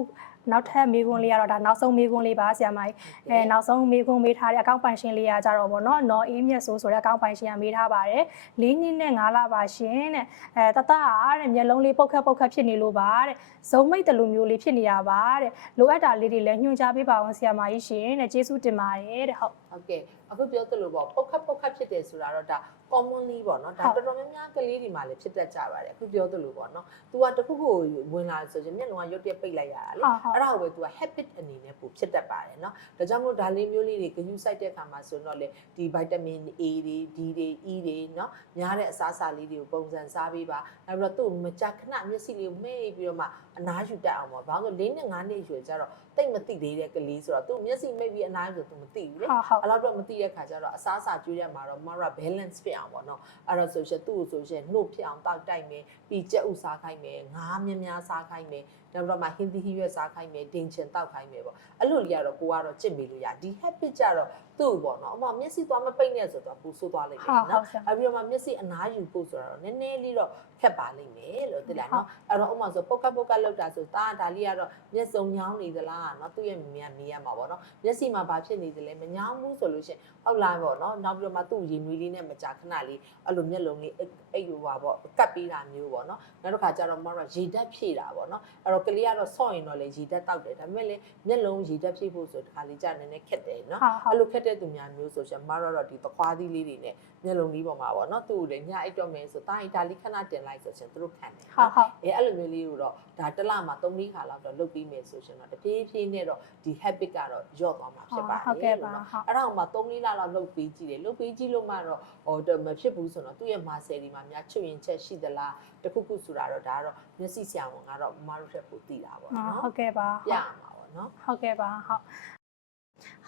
နောက်ထပ်မေးခွန်းလေးကတော့ဒါနောက်ဆုံးမေးခွန်းလေးပါဆရာမကြီးအဲနောက်ဆုံးမေးခွန်းမေးထားတဲ့အကောင့်ပိုင်ရှင်လေးကကြတော့ဗောနော်နော်အေးမြတ်ဆိုးဆိုတဲ့အကောင့်ပိုင်ရှင်ကမေးထားပါတယ်၄နှစ်နဲ့၅လပါရှင်တဲ့အဲတတအားတဲ့မျက်လုံးလေးပုတ်ခတ်ပုတ်ခတ်ဖြစ်နေလို့ပါတဲ့ဇုံမိတ်တလူမျိုးလေးဖြစ်နေရပါတဲ့လိုအပ်တာလေးတွေလည်းညွှန်ကြားပေးပါအောင်ဆရာမကြီးရှင်တဲ့ကျေးဇူးတင်ပါတယ်တဲ့ဟုတ်ဟုတ်ကဲ့အခုပြောသလိုပေါ့ပုတ်ခတ်ပုတ်ခတ်ဖြစ်တယ်ဆိုတာတော့ဒါဟ commonly ပေါ့နော်ဒါတော်တော်များများကလေးတွေမှာလည်းဖြစ်တတ်ကြပါတယ်အခုပြောသလိုပေါ့နော် तू ကတစ်ခုခုဝင်လာဆိုရင်မျက်လုံးကရွတ်ရက်ပိတ်လိုက်ရတာလေအဲ့ဒါကိုပဲ तू က habit အနေနဲ့ပိုဖြစ်တတ်ပါတယ်နော်ဒါကြောင့်မလို့ဒါလေးမျိုးလေးတွေ glue site တဲ့အခါမှာဆိုတော့လေဒီ vitamin A တွေ D တွေ E တွေနော်များတဲ့အစားအစာလေးတွေကိုပုံစံစားပေးပါနောက်ပြီးတော့သူ့မကြခဏမျက်စိလေးကိုမှိတ်ပြီးတော့မှအနားယူတတ်အောင်ပေါ့ဘာလို့လဲ၄နဲ့၅နှစ်ရွယ်ကြတော့တိတ်မသိသေးတဲ့ကလေးဆိုတော့သူ့မျက်စိမှိတ်ပြီးအနားယူဆို तू မသိဘူးလေဟုတ်ဟုတ်အဲ့လောက်တော့မသိတဲ့ခါကျတော့အစားအစာကျွေးရမှာတော့မရ balance ဖြစ်အောင်ပေါ့နော်အဲ့တော့ဆိုရှင်သူ့ကိုဆိုရှင်နှုတ်ဖြစ်အောင်တောက်တိုက်မယ်ပြီးကြက်ဥစားခိုင်းမယ်ငါးများများစားခိုင်းမယ် နောက်တော့မှဟင်းသီးဟင်းရွက်စားခိုင်းမယ်ဒင်ချင်တောက်ခိုင်းမယ်ပေါ့အဲ့လိုလေးကတော့ကိုကတော့ကြင့်မိလို့ရဒီ habit ကြတော့သူ့ပေါ့နော်အမမျက်စိသွားမပိတ်နဲ့ဆိုတော့ပူဆိုးသွားလိမ့်မယ်ဟုတ်ဟုတ်နော်ဆရာအဲ့ပြီးတော့မှမျက်စိအနားယူဖို့ဆိုတော့နည်းနည်းလေးတော့ခက်ပါလိမ့်မယ်လို့သိလားနော်အဲ့တော့ဥပမာဆိုပုတ်ကပုတ်ကလောက်တာဆိုတာဒါလေးကတော့မျက်စုံညောင်းနေသလားနော်သူ့ရဲ့မမြင်မေးရမှာပေါ့နော်မျက်စိမှာဘာဖြစ်နေသလဲမညောင်းဘူးဆိုလို့ရှိရင်ဟုတ်လားပေါ့နော်နောက်ပြီးတော့မှသူ့ရင်နွေးလေးနဲ့မကြာခဏလေးအဲ့လိုမျက်လုံးလေးအဲ့အဲ့လိုပါပေါ့ကတ်ပေးတာမျိုးပေါ့နော်နောက်တစ်ခါကျတော့မတော့ရေဓာတ်ဖြည့်တာပေါ့နော်အဲ့တော့ကလေးကတော့ဆော့ရင်တော့လေရေဓာတ်တောက်တယ်ဒါပေမဲ့လေမျက်လုံးရေဓာတ်ဖြည့်ဖို့ဆိုတခါလေးကြာနည်းနည်းခက်တယ်နော်ဟုတ်ဟုတ်အဲ့လိုခက်တဲ့သူများမျိုးဆိုရှင်မတော့ဒီသခွားသီးလေးတွေနဲ့မျက်လုံးလေးပေါ်မှာပေါ့နော်သူ့ကိုလေညအိတ်တော့မယ်ဆိုတာအိတ်ဒါလေးခဏတင်လိုက်ဆိုရှင်သူတို့ခံတယ်ဟုတ်ဟုတ်အဲအဲ့လိုမျိုးလေးကိုတော့ဒါတစ်လမှာ3လေးခါလောက်တော့လုပ်ပြီးမယ်ဆိုရှင်တော့တပြေးပြေးနဲ့တော့ဒီ habit ကတော့ညော့သွားမှာဖြစ်ပါတယ်ဟုတ်ကဲ့ပါလို့နော်ဟုတ်အဲ့ဒါမှ3လေးလလောက်လုပ်ပြီးကြည့်တယ်လုပ်ပြီးကြည့်လို့မှတော့ဟိုတော့မဖြစ်ဘူးဆိုတော့သူ့ရဲ့မာဆယ်ဒီမှာများချွတ်ရင်ချက်ရှိသလား တခုခုဆိုတာတော့ဒါကတော့မျက်စိဆရာဝန်ကတော့မမတို့ထက်ပိုသိတာပေါ့အာနော်ဟုတ်ကဲ့ပါပြဟုတ်ရမှာပေါ့နော်ဟုတ်ကဲ့ပါဟုတ်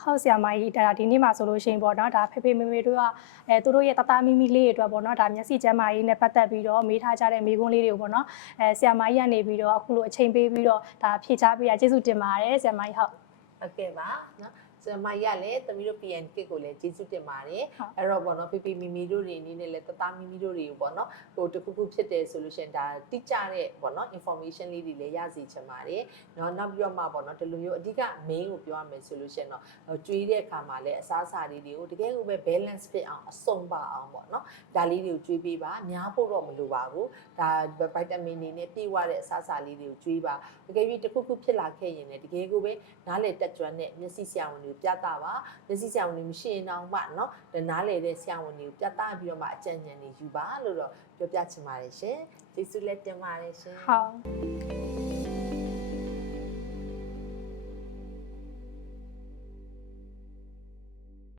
ဟုတ်ဆရာမကြီးဒါဒီနေ့မှာဆိုလို့ရှိရင်ပေါ့နော်ဒါဖေဖေမေမေတို့ကအဲသူတို့ရဲ့တသားမိမိလေးတွေအတွက်ပေါ့နော်ဒါမျက်စိကျန်းမာရေးနဲ့ပတ်သက်ပြီးတော့မေးထားကြတဲ့မေးခွန်းလေးတွေကိုပေါ့နော်အဲဆရာမကြီးကနေပြီးတော့အခုလိုအချိန်ပေးပြီးတော့ဒါဖြေချပေးရကျေးဇူးတင်ပါတယ်ဆရာမကြီးဟုတ်ဟုတ်ကဲ့ပါနော် ဆရာမရလည်းသမီးတို့ PN kit ကိုလည်းကျေးဇူးတင်ပါတယ် ဟုတ် အဲ့တော့ပေါ့နော်ဖိဖိမီမီတို့တွေအနေနဲ့လည်းတသားမီမီတို့တွေကိုပေါ့နော်ဟိုတခုခုဖြစ်တယ်ဆိုလို့ရှိရင်ဒါတိကျတဲ့ပေါ့နော် information လေးတွေလည်းရစီချင်ပါတယ်เนาะနောက်ပြီးတော့မှပေါ့နော်ဒီလိုမျိုးအဓိက main ကိုပြောရမယ်ဆိုလို့ရှိရင်တော့ဟိုကျွေးတဲ့အခါမှာလည်းအစားအစာလေးတွေကိုတကယ်ကိုပဲ balance ဖြစ်အောင်အစုံပါအောင်ပေါ့နော်ဒါလေးတွေကိုကျွေးပေးပါများဖို့တော့မလိုပါဘူးဒါ vitamin တွေနဲ့ပြည့်ဝတဲ့အစားအစာလေးတွေကိုကျွေးပါတကယ်ပြီးတခုခုဖြစ်လာခဲ့ရင်လည်းတကယ်ကိုပဲနားလေတက်ကြွတဲ့မျက်စိဆရာဝန်တွေ ကိုပြသပါမျက်စိဆရာဝန်တွေမရှိရင်တော့မှเนาะဒါနားလေတဲ့ဆရာဝန်တွေကိုပြသပြီးတော့မှအကြံဉာဏ်တွေယူပါလို့တော့ပြောပြချင်ပါတယ်ရှင်ကျေးဇူးလက်တင်ပါတယ်ရှင် ဟုတ်